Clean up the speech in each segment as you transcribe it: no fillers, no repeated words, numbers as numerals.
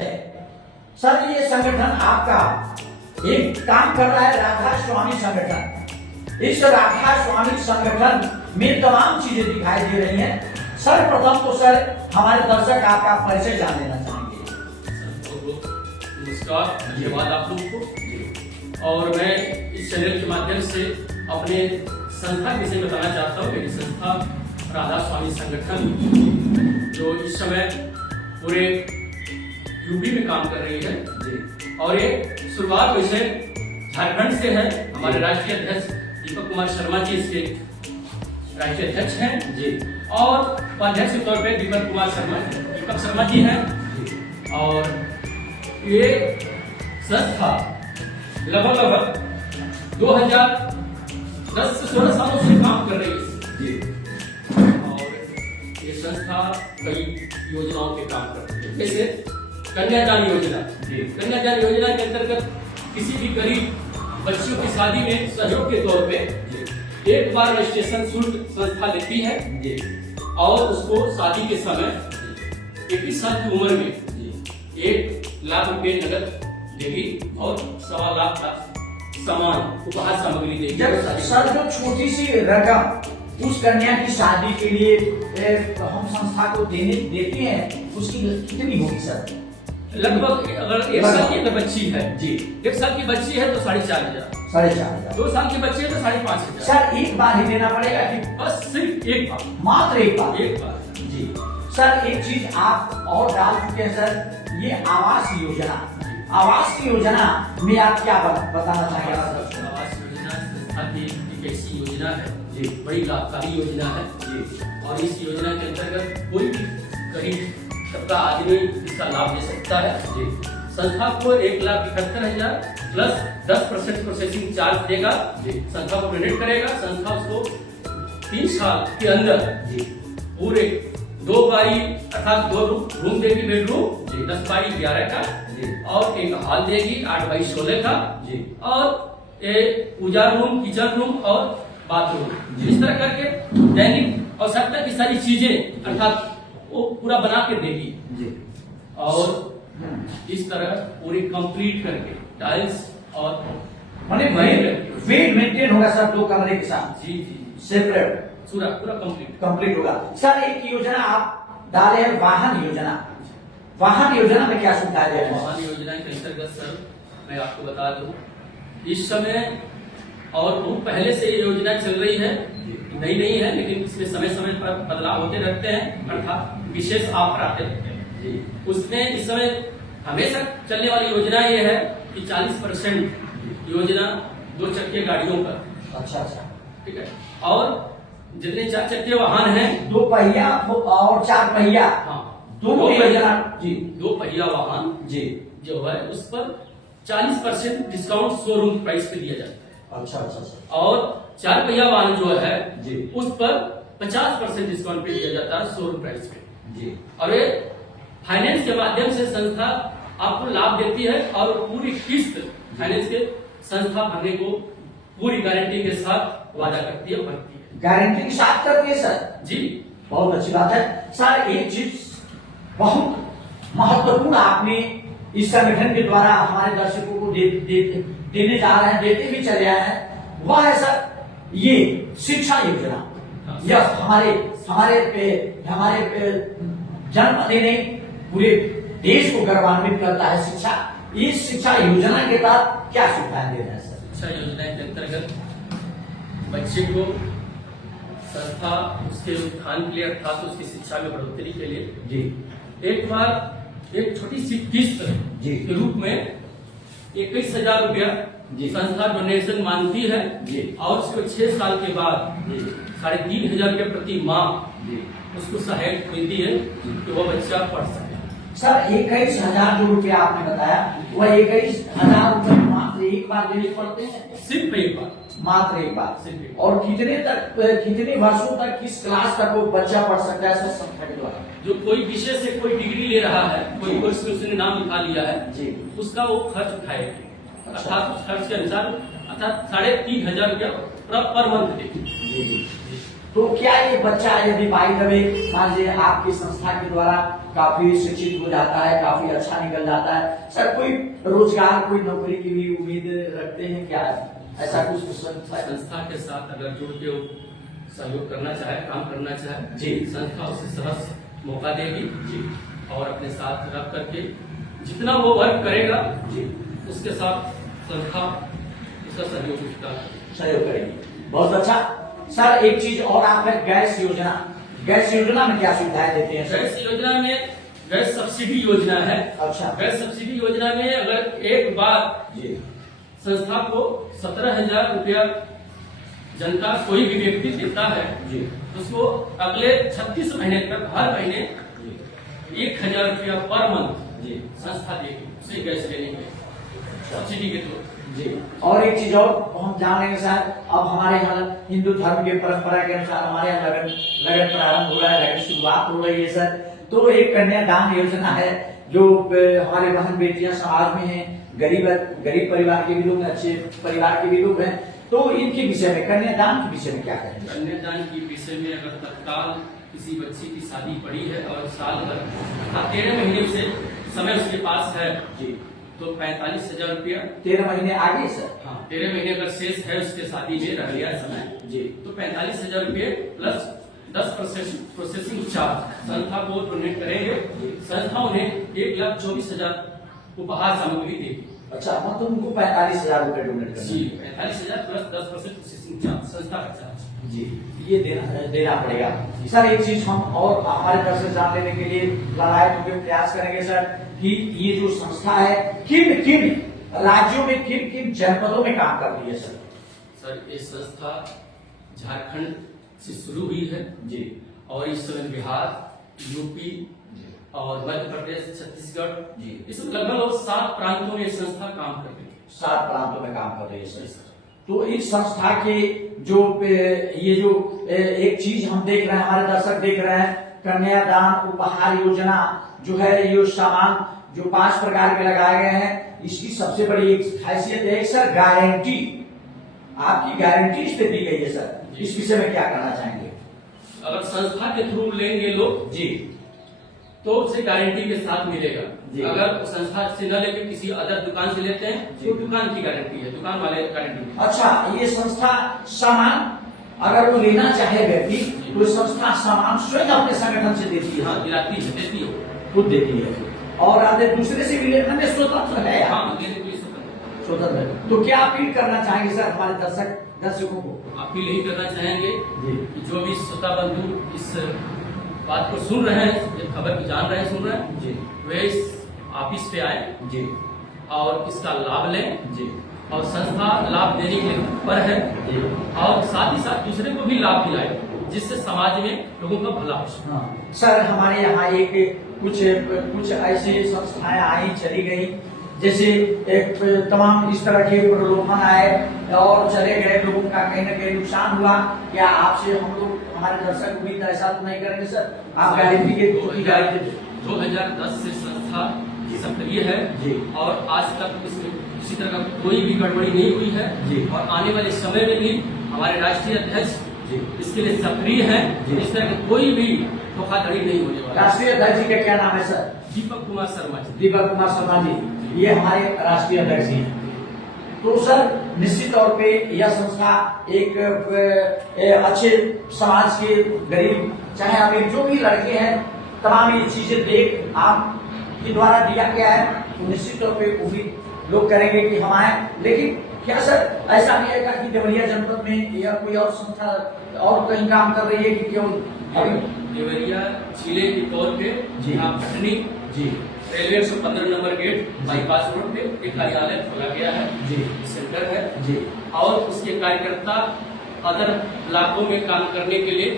Sir ये संगठन आपका एक काम कर रहा है, राधा स्वामी संगठन। इस राधा स्वामी संगठन में तमाम चीजें दिखाई दे रही हैं। सर्वप्रथम तो सर हमारे दर्शक आपका परिचय जान लेना चाहेंगे। नमस्कार, धन्यवाद आप लोगों को। और मैं इस चैनल के माध्यम से अपने संस्था के विषय में बताना चाहता हूँ। मेरी संस्था राधा स्वामी संगठन जो इस समय पूरे यूपी में काम कर रही है और ये शुरुआत वैसे झारखंड से है। हमारे राष्ट्रीय अध्यक्ष दीपक कुमार शर्मा जी इसके राष्ट्रीय अध्यक्ष हैं जी, और उपाध्यक्ष के तौर पे दीपक शर्मा जी हैं। और ये संस्था लगभग 2010 से 16 सालों से काम कर रही है और ये संस्था कई योजनाओं पे काम कर रही है, जैसे कन्यादान योजना। कन्यादान योजना के अंतर्गत किसी भी गरीब बच्चियों की शादी में सहयोग के तौर पे एक बार रजिस्ट्रेशन शुल्क संस्था लेती है और उसको शादी के समय 21 साल की उम्र में 1 लाख रुपए नगद देगी और 1.25 लाख का सामान उपहार सामग्री देगी। सर जो छोटी सी रकम उस कन्या की शादी के लिए हम संस्था को देते हैं, उसकी कितनी होगी सर? लगभग अगर 1 साल की अगर बच्ची है जी, 1 साल की बच्ची है तो 4,500। 2 साल की बच्ची है तो 5,500। सर एक बार ही देना पड़ेगा कि बस सिर्फ एक बार, मात्र एक बार? एक बार जी। सर एक चीज आप और डाल चुके हैं सर, ये आवास योजना। आवास की योजना में आप क्या बताना चाहेंगे? आवास योजना संस्था की एक ऐसी योजना है जी, बड़ी लाभकारी योजना है जी। और इस योजना के अंतर्गत कोई भी गरीब सबका आदमी इसका लाभ ले सकता है जी। संस्था को 1,71,000 प्लस 10% प्रोसेसिंग चार्ज देगा जी। संस्था को डोनेट करेगा। संस्था उसको 3 साल के अंदर जी पूरे 2 बारी अर्थात 2 रूम देगी, बेडरूम 10 बाई 11 का जी, और एक हॉल देगी 8 बाई 16 का जी, और एक पूजा रूम, किचन रूम और बाथरूम। इस तरह करके दैनिक आवश्यकता की सारी चीजें अर्थात वो पूरा बना के देगी जी। और इस तरह पूरी कंप्लीट करके टाइल्स और वेट मेंटेन होगा सर 2 कमरे के साथ जी जी सेपरेट पूरा कंप्लीट होगा। सर एक योजना आप डाले हैं, वाहन योजना। वाहन योजना में क्या सुविधा दे रहे हैं? वाहन योजना के अंतर्गत सर मैं आपको बता दूं, इस समय और बहुत पहले से ये योजना चल रही है, नई नहीं है, लेकिन इसमें समय समय पर बदलाव होते रहते हैं, अर्थात विशेष ऑफर आते रहते हैं। उसमें इस समय हमेशा चलने वाली योजना ये है कि 40% योजना 2 चक्के गाड़ियों पर। अच्छा, ठीक है। और जितने 4 चक्के वाहन हैं, 2 पहिया और 4 पहिया, हाँ, 2 योजना जी, 2 पहिया वाहन जी जो है उस पर 40% डिस्काउंट शोरूम प्राइस पे दिया जाता है। अच्छा। और 4 पहिया वाहन जो है जी उस पर 50% डिस्काउंट पे दिया जाता है शोरूम प्राइस पे जी। और ये फाइनेंस के माध्यम से संस्था आपको लाभ देती है और पूरी किस्त फाइनेंस के संस्था भरने को पूरी गारंटी के साथ वादा करती है, भरती है। गारंटी के साथ करती है सर जी, बहुत अच्छी बात है। सर एक चीज बहुत महत्वपूर्ण आपने इस संगठन के द्वारा हमारे दर्शकों को देने जा रहे हैं, देते भी चले आए हैं, वह है सर ये शिक्षा योजना। यह हमारे जन्म देने पूरे देश को गौरवान्वित करता है शिक्षा। इस शिक्षा योजना के तहत क्या सुविधाएं दे रहे हैं सर? शिक्षा योजना के अंतर्गत बच्चे को संस्था उसके उत्थान के लिए अर्थात उसकी शिक्षा में बढ़ोतरी के लिए जी एक बार एक छोटी सी किस्त जी के रूप में 21,000 रुपया संस्था डोनेशन मांगती है जी, और उसको 6 साल के बाद 3,500 रुपये प्रति माह उसको सहायता मिलती है कि वो बच्चा पढ़ सके। सर 21,000 जो रुपया आपने बताया, वह 21,000 रुपये मात्र एक बार देने पड़ते हैं? सिर्फ एक बार, मात्र एक बार। सिर्फ। और कितने वर्षों तक किस क्लास तक वो बच्चा पढ़ सकता है सर संस्था के द्वारा? जो कोई विषय से कोई डिग्री ले रहा है, कोई कोर्स में उसने नाम लिखा लिया है जी, उसका वो खर्च उठाएगी। अर्थात उस खर्च के अनुसार अर्थात 3,500 रुपया पर मंथ देगी। तो क्या ये बच्चा यदि बाई द वे मान लीजिए आपकी संस्था के द्वारा काफी शिक्षित हो जाता है, काफी अच्छा निकल जाता है, सर कोई रोजगार, कोई नौकरी की भी उम्मीद रखते हैं क्या? ऐसा कुछ संस्था के साथ अगर जुड़ के सहयोग करना चाहे, काम करना चाहे जी, संस्था उसे सहज मौका देगी जी, और अपने साथ रख करके जितना वो वर्क करेगा जी, उसके साथ संस्था उसका सहयोग करेगी। बहुत अच्छा सर। एक चीज और आप है, गैस योजना, गैस योजना में क्या सुविधाएं देते हैं? गैस योजना में गैस सब्सिडी योजना है। अच्छा, गैस सब्सिडी योजना में अगर एक बार जी संस्था को 17,000 रुपया जनता कोई भी व्यक्ति देता है जी, उसको अगले 36 महीने तक हर महीने 1,000 रुपया पर मंथ जी संस्था देगी उसे गैस लेने के सब्सिडी के तौर जी। और एक चीज और हम जान लेंगे सर, अब हमारे यहाँ हिंदू धर्म के परंपरा के अनुसार हमारे यहाँ लगन प्रारंभ हो रहा है, लगन शुरुआत हो रही है सर। तो एक कन्यादान योजना है जो हमारे बहन बेटियां समाज में हैं, गरीब परिवार के भी लोग, अच्छे परिवार के भी लोग हैं, तो इनके विषय में, कन्यादान के विषय में क्या कहेंगे? कन्यादान के विषय में अगर तत्काल किसी बच्ची की शादी पड़ी है और साल भर 13 महीने से समय उसके पास है जी, तो 45,000 रुपया 13 महीने आगे सर। हाँ, 13 महीने अगर शेष है उसके शादी में रह गया समय जी, तो 45,000 रुपये प्लस 10% प्रोसेसिंग चार्ज संस्था को डोनेट करेंगे। संस्था उन्हें 1,24,000 उपहार सामग्री देगी। अच्छा, मतलब उनको 45,000 रुपए डोनेट करना जी, 45,000 प्लस 10% प्रोसेसिंग चार्ज संस्था का चार्ज जी, ये देना पड़ेगा सर। एक चीज हम और हमारे तरफ से जान लेने के लिए लड़ाई होकर प्रयास करेंगे सर कि ये जो संस्था है किन राज्यों में, किन जनपदों में काम कर रही है सर? सर ये संस्था झारखंड से शुरू हुई है जी, और इस समय बिहार, यूपी और मध्य प्रदेश, छत्तीसगढ़ जी, इसमें लगभग 7 प्रांतों में संस्था काम कर रही है। 7 प्रांतों में काम कर रही है सर। तो इस संस्था के जो ये जो एक चीज हम देख रहे हैं, हमारे दर्शक देख रहे हैं, कन्यादान उपहार योजना जो है, ये सामान जो 5 प्रकार के लगाए गए हैं, इसकी सबसे बड़ी एक खासियत है सर गारंटी, आपकी गारंटी इस पे दी गई है सर। इस विषय में क्या करना चाहेंगे? अगर संस्था के थ्रू लेंगे लोग जी तो उसे गारंटी के साथ मिलेगा। अगर संस्था से न लेकर किसी अदर दुकान से लेते हैं तो दुकान की गारंटी है, दुकान वाले गारंटी। अच्छा, ये संस्था सामान अगर वो लेना चाहे व्यक्ति तो संस्था सामान स्वयं अपने संगठन से देती है? हाँ, दिलाती है, देती है, खुद देती है। और आधे दूसरे से भी लेने में स्वतंत्र है? हाँ, स्वतंत्र है। तो क्या अपील करना चाहेंगे सर हमारे दर्शकों को? अपील यही करना चाहेंगे कि जो भी श्रोता बंधु इस बात को सुन रहे हैं, खबर की जान रहे हैं, सुन रहे हैं जी, वे इस ऑफिस पे आए जी और इसका लाभ लें जी, और संस्था लाभ देने के पर है जी, और साथ ही साथ दूसरे को भी लाभ दिलाए जिससे समाज में लोगों का भला हो। हाँ। सर हमारे यहाँ एक कुछ ऐसी संस्थाएं आई चली गई, जैसे एक तमाम इस तरह के प्रलोभन आए और चले गए, लोगों का कहीं न कहीं नुकसान हुआ। क्या आपसे हम लोग, हमारे दर्शक उम्मीद ऐसा तो नहीं करेंगे सर? आप गारंटी के 2010 से संस्था सक्रिय है जी, और आज तक किसी तरह का कोई भी गड़बड़ी नहीं हुई है जी, और आने वाले समय में भी हमारे राष्ट्रीय अध्यक्ष इसके लिए सक्रिय है। इस तरह की कोई भी धोखाधड़ी नहीं होने वाला। राष्ट्रीय अध्यक्ष जी का क्या नाम है सर? दीपक कुमार शर्मा जी। दीपक कुमार शर्मा जी, ये हमारे राष्ट्रीय अध्यक्ष जी हैं। तो सर निश्चित तौर पे यह संस्था एक अच्छे समाज के गरीब, चाहे आप जो भी लड़के हैं, तमाम ये चीजें देख आपके द्वारा दिया गया है, तो निश्चित तौर पे उम्मीद लोग करेंगे कि हम आए। लेकिन क्या सर ऐसा नहीं है कि देवरिया जनपद में या कोई और संस्था और कहीं काम कर रही है कि क्यों? अभी देवरिया जिले के तौर पे भटनी जी railway 115 number gate bypass road पे एक कार्यालय खोला गया है जी, सेंटर है जी, और उसके कार्यकर्ता अदर इलाकों में काम करने के लिए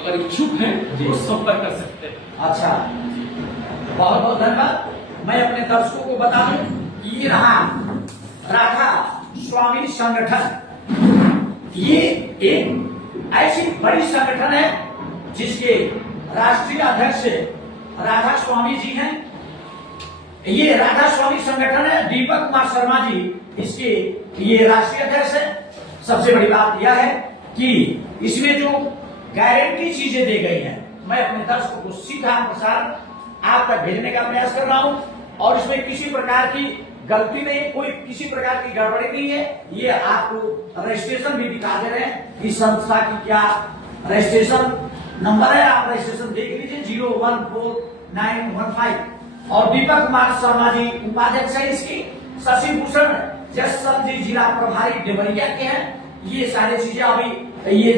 अगर इच्छुक हैं तो संपर्क कर सकते हैं। अच्छा, बहुत बहुत धन्यवाद। मैं अपने दर्शकों को बता दूं, ये रहा राधा स्वामी संगठन। ये एक ऐसी बड़ी संगठन है जिसके राष्ट्रीय अध्यक्ष राधा स्वामी जी हैं। ये राधा स्वामी संगठन है, दीपक कुमार शर्मा जी इसके ये राष्ट्रीय अध्यक्ष है। सबसे बड़ी बात यह है कि इसमें जो गारंटी चीजें दी गई हैं। मैं अपने दर्शकों को सीधा प्रसारण आप तक भेजने का प्रयास कर रहा हूं और इसमें किसी प्रकार की गलती नहीं, कोई किसी प्रकार की गड़बड़ी नहीं है। ये आपको रजिस्ट्रेशन भी दिखा दे रहे हैं इस संस्था की क्या रजिस्ट्रेशन नंबर है, आप रजिस्ट्रेशन देख लीजिए 014915। और दीपक कुमार शर्मा जी उपाध्यक्ष है इसकी, शशि भूषण जसवंत जी जिला प्रभारी देवरिया के हैं। ये सारी चीजें अभी ये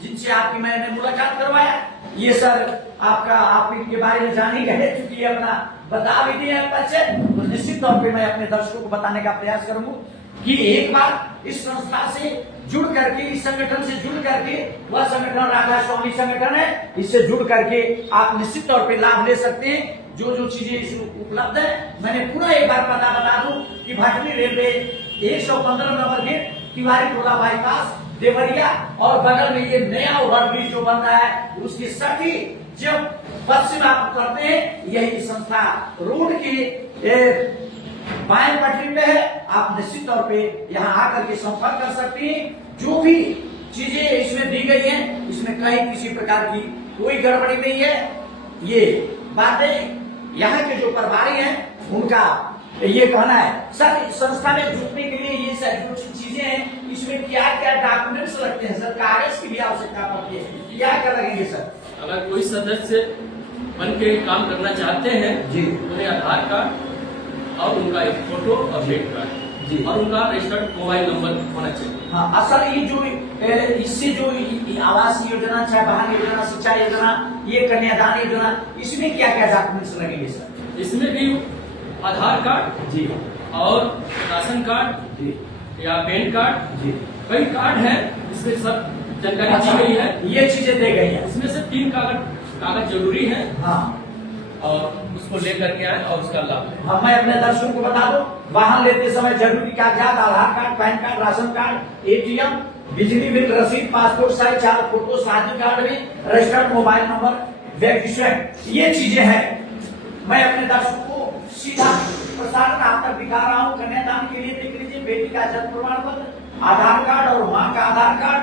जिनसे आपकी मैंने मुलाकात करवाया, ये सर आप इनके बारे में जान ही गए, क्योंकि ये अपना बता भी दिए अच्छे। तो निश्चित तौर पे मैं अपने दर्शकों को बताने का प्रयास करूंगा कि एक बार इस संस्था से जुड़ करके, इस संगठन से जुड़ करके, वह संगठन राधा स्वामी संगठन है, इससे जुड़ करके आप निश्चित तौर पे लाभ ले सकते हैं। जो जो चीजें इसमें उपलब्ध है, मैंने पूरा एक बार पता बता दूं कि Bhatni railway 115 number gate, Tiwari Tola bypass, Deoria, और बगल में ये नया ओवरब्रिज जो बन रहा है उसकी सटी जब पश्चिम आप उतरते हैं, यही संस्था रोड की बाएं पटरी पे है। आप निश्चित तौर पे यहाँ आकर के संपर्क कर सकते हैं। जो भी चीजें इसमें दी गई हैं, इसमें कहीं किसी प्रकार की कोई गड़बड़ी नहीं है। ये बातें यहाँ के जो प्रभारी हैं उनका ये कहना है। सर, संस्था में जुटने के लिए ये सर जो चीजें हैं, इसमें क्या क्या डॉक्यूमेंट्स लगते हैं सर? कागज की भी आवश्यकता पड़ती है, क्या क्या लगेंगे सर? अगर कोई सदस्य बन के काम करना चाहते हैं जी, उन्हें आधार कार्ड और उनका एक फोटो और पेन कार्ड जी, और उनका रजिस्टर्ड मोबाइल नंबर होना चाहिए। हाँ, असल ये जो इससे जो आवास योजना, चाहे वाहन योजना, शिक्षा योजना, ये कन्यादान योजना, इसमें क्या क्या डॉक्यूमेंट्स लगेंगे सर? इसमें भी आधार कार्ड जी, और राशन कार्ड जी, या पैन कार्ड, जी, कई कार्ड है, इसमें सब जानकारी दी गई है। ये चीजें दी गई है। इसमें से 3 कागज जरूरी है हाँ, और उसको लेकर के आए और उसका लाभ लें। अब मैं अपने दर्शकों को बता दूं, वाहन लेते समय जरूरी कागजात Aadhaar card, PAN card, ration card, ATM, बिजली बिल रसीद, पासपोर्ट साइज 4 फोटो, शादी कार्ड में रजिस्टर्ड मोबाइल नंबर, व्यक्ति स्वयं, ये चीजें हैं। मैं अपने दर्शकों को सीधा प्रसारण आप तक दिखा रहा हूँ। कन्यादान के लिए देख लीजिए, बेटी का जन्म प्रमाण पत्र, आधार कार्ड और माँ का आधार कार्ड,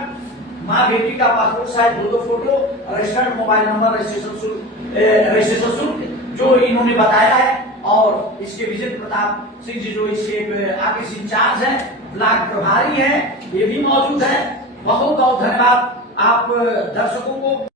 माँ बेटी का passport size 2 photo, registered mobile number, registration शुल्क जो इन्होंने बताया है। और इसके विजय प्रताप सिंह जी जो इसके आगे से इंचार्ज है, ब्लॉक प्रभारी है, ये भी मौजूद है। बहुत बहुत धन्यवाद आप दर्शकों को।